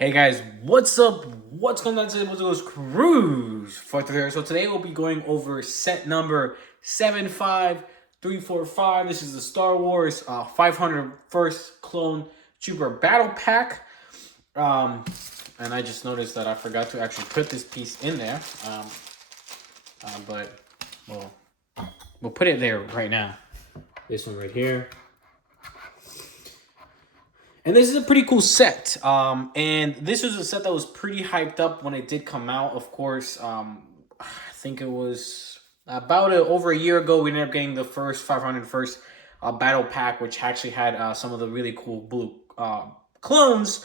Hey guys, what's up? What's going on today? What's goes Cruise for today. So today we'll be going over set number 75345. This is the Star Wars 500 First Clone Trooper Battle Pack. Um, and I just noticed that I forgot to actually put this piece in there. But we'll put it there right now. This one right here. And this is a pretty cool set. And this was a set that was pretty hyped up when it did come out. Of course, I think it was about over a year ago. We ended up getting the first 500 First Battle Pack, which actually had some of the really cool blue clones.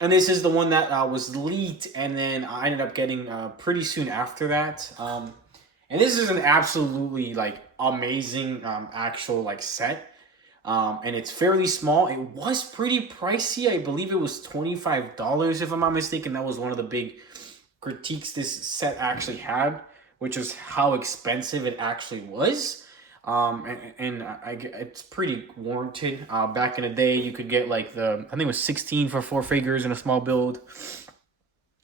And this is the one that was leaked, and then I ended up getting pretty soon after that. And this is an absolutely amazing actual set. And it's fairly small. It was pretty pricey. I believe it was $25 if I'm not mistaken. That was one of the big critiques this set actually had, which is how expensive it actually was. It's pretty warranted. Back in the day, you could get I think it was 16 for 4 figures in a small build.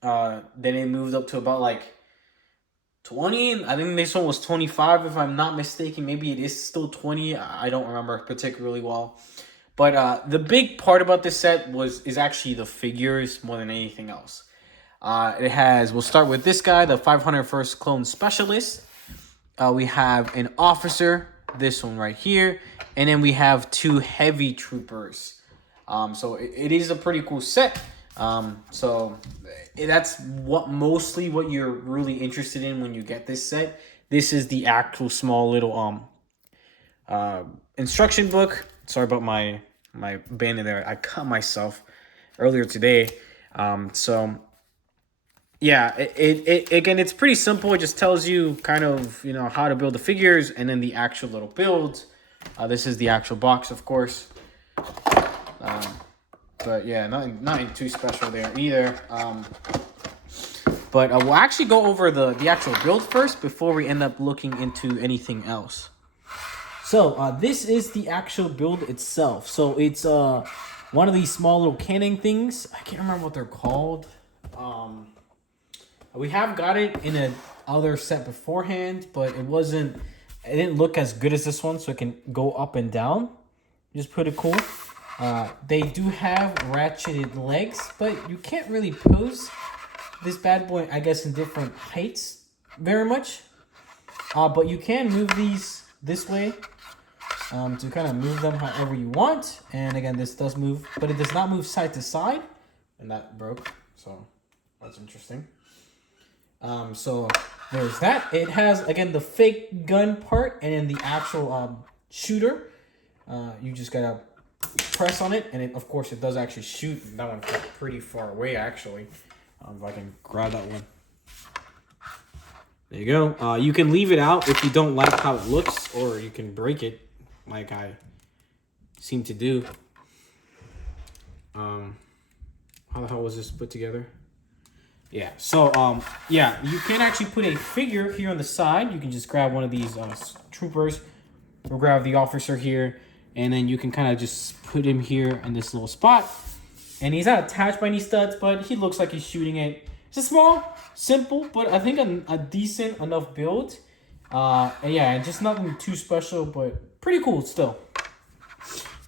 Then it moved up to about 20. I think this one was 25 if I'm not mistaken. Maybe it is still 20. I don't remember particularly well. But the big part about this set is actually the figures more than anything else. We'll start with this guy, the 500 First Clone Specialist. We have an officer, this one right here. And then we have 2 heavy troopers. So it is a pretty cool set. So that's mostly what you're really interested in when you get this set. This is the actual small little instruction book. Sorry about my band in there. I cut myself earlier today. So yeah, it again, it's pretty simple. It just tells you kind of how to build the figures and then the actual little build. This is the actual box, of course. But yeah, nothing too special there either. But we'll actually go over the actual build first before we end up looking into anything else. So this is the actual build itself. So it's one of these small little cannon things. I can't remember what they're called. We have got it in a other set beforehand, but it didn't look as good as this one, so it can go up and down. Just pretty cool. They do have ratcheted legs, but you can't really pose this bad boy, I guess, in different heights very much. But you can move these this way to kind of move them however you want. And again, this does move, but it does not move side to side. And that broke, so that's interesting. So there's that. It has, again, the fake gun part and then the actual shooter. You just gotta press on it, and of course it does actually shoot. That one got pretty far away, actually. If I can grab that one. There you go. You can leave it out if you don't like how it looks, or you can break it like I seem to do. How the hell was this put together? Yeah, so yeah, you can actually put a figure here on the side. You can just grab one of these troopers, or grab the officer here, and then you can kind of just put him here in this little spot. And he's not attached by any studs, but he looks like he's shooting it. It's a small, simple, but I think a decent enough build. And yeah, just nothing too special, but pretty cool still.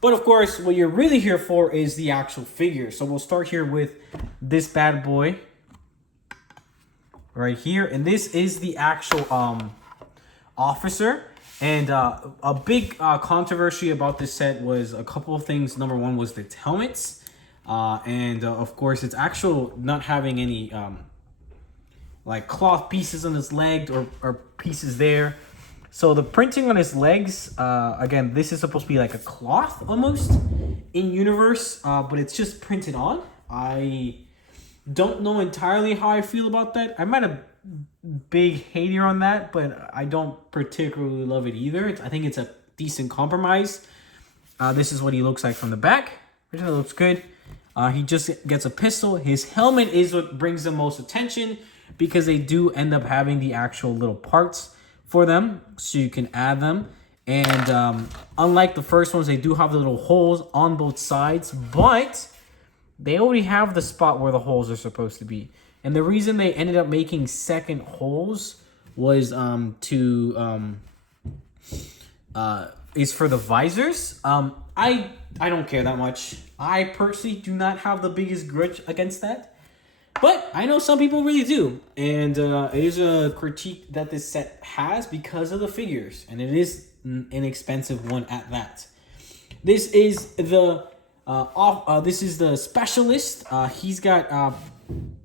But of course, what you're really here for is the actual figure. So we'll start here with this bad boy right here. And this is the actual officer. And a big controversy about this set was a couple of things. Number one was the helmets. Of course, it's actual not having any cloth pieces on his leg or pieces there. So the printing on his legs, again, this is supposed to be like a cloth almost in universe, but it's just printed on. I don't know entirely how I feel about that. I might have big hater on that, but I don't particularly love it either. I think it's a decent compromise. This is what he looks like from the back, which looks good. He just gets a pistol. His helmet is what brings the most attention because they do end up having the actual little parts for them, so you can add them. And unlike the first ones, they do have the little holes on both sides, but they already have the spot where the holes are supposed to be. And the reason they ended up making second holes was is for the visors. I don't care that much. I personally do not have the biggest grudge against that. But I know some people really do. And it is a critique that this set has because of the figures. And it is an inexpensive one at that. This is the specialist. He's got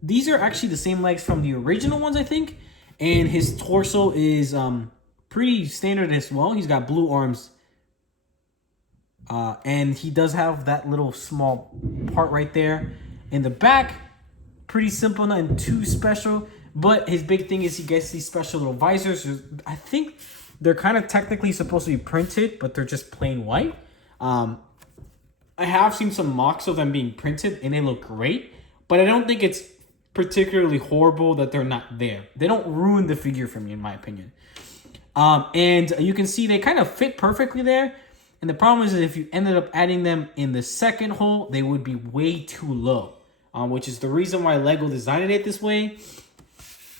these are actually the same legs from the original ones, I think. And his torso is pretty standard as well. He's got blue arms. And he does have that little small part right there in the back. Pretty simple, nothing too special. But his big thing is he gets these special little visors. I think they're kind of technically supposed to be printed, but they're just plain white. I have seen some mocks of them being printed, and they look great. But I don't think it's particularly horrible that they're not there. They don't ruin the figure for me, in my opinion. And you can see they kind of fit perfectly there. And the problem is that if you ended up adding them in the second hole, they would be way too low. Which is the reason why Lego designed it this way.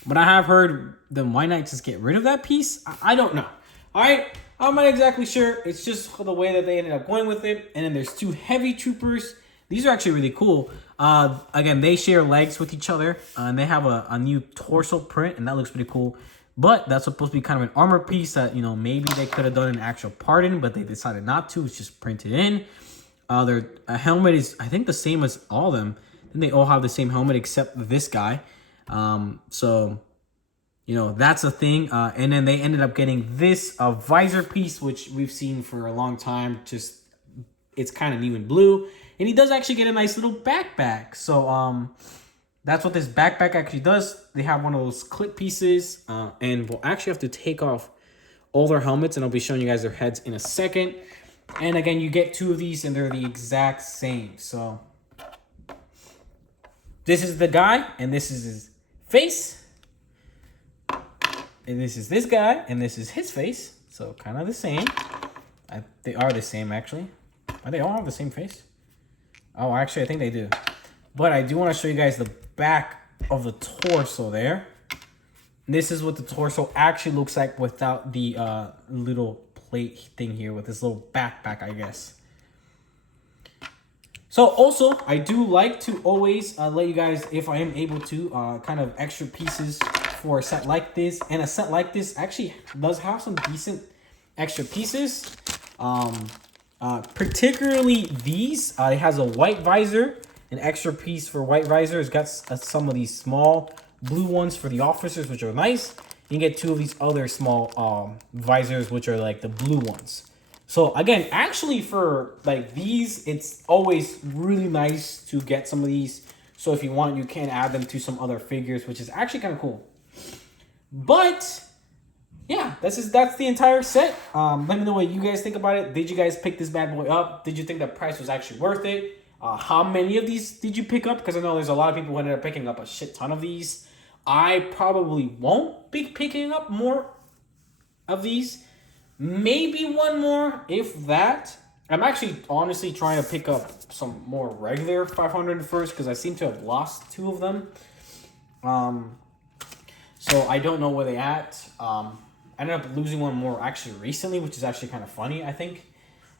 But I have heard them, why not just get rid of that piece? I don't know. All right, I'm not exactly sure. It's just the way that they ended up going with it. And then there's two heavy troopers. These are actually really cool. Again, they share legs with each other. And they have a new torso print, and that looks pretty cool. But that's supposed to be kind of an armor piece that, you know, maybe they could have done an actual part in, but they decided not to. It's just printed in. Their helmet is, I think, the same as all of them. And they all have the same helmet except this guy. So, you know, that's a thing. And then they ended up getting this visor piece, which we've seen for a long time. Just, it's kind of new and blue. And he does actually get a nice little backpack. So, that's what this backpack actually does. They have one of those clip pieces. And we'll actually have to take off all their helmets. And I'll be showing you guys their heads in a second. And again, you get two of these and they're the exact same. So this is the guy and this is his face. And this is this guy and this is his face. So kind of the same. They are the same actually. They all have the same face. Oh, actually, I think they do. But I do want to show you guys the back of the torso there. This is what the torso actually looks like without the little plate thing here with this little backpack, I guess. So also, I do like to always let you guys, if I am able to, kind of extra pieces for a set like this. And a set like this actually does have some decent extra pieces. Particularly these. It has a white visor. An extra piece for white visor. It's got some of these small blue ones for the officers, which are nice. You can get two of these other small visors, which are like the blue ones. So again, actually for like these, it's always really nice to get some of these. So if you want, you can add them to some other figures, which is actually kind of cool. But yeah, that's the entire set. Let me know what you guys think about it. Did you guys pick this bad boy up? Did you think the price was actually worth it? How many of these did you pick up? Because I know there's a lot of people who ended up picking up a shit ton of these. I probably won't be picking up more of these. Maybe one more, if that. I'm actually honestly trying to pick up some more regular 500 first because I seem to have lost two of them. So I don't know where they at. I ended up losing one more actually recently, which is actually kind of funny, I think.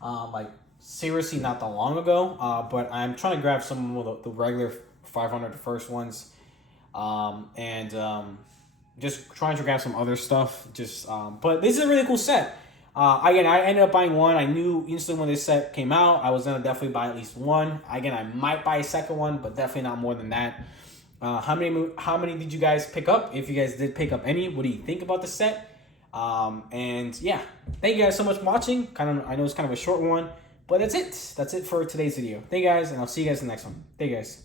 Like seriously not that long ago. But I'm trying to grab some of the regular 500 first ones. Just trying to grab some other stuff. But this is a really cool set. Again, I ended up buying one. I knew instantly when this set came out, I was gonna definitely buy at least one. Again, I might buy a second one, but definitely not more than that. How many did you guys pick up? If you guys did pick up any, what do you think about the set? And yeah, thank you guys so much for watching. I know it's kind of a short one, but that's it. That's it for today's video. Thank you guys, and I'll see you guys in the next one. Thank you guys.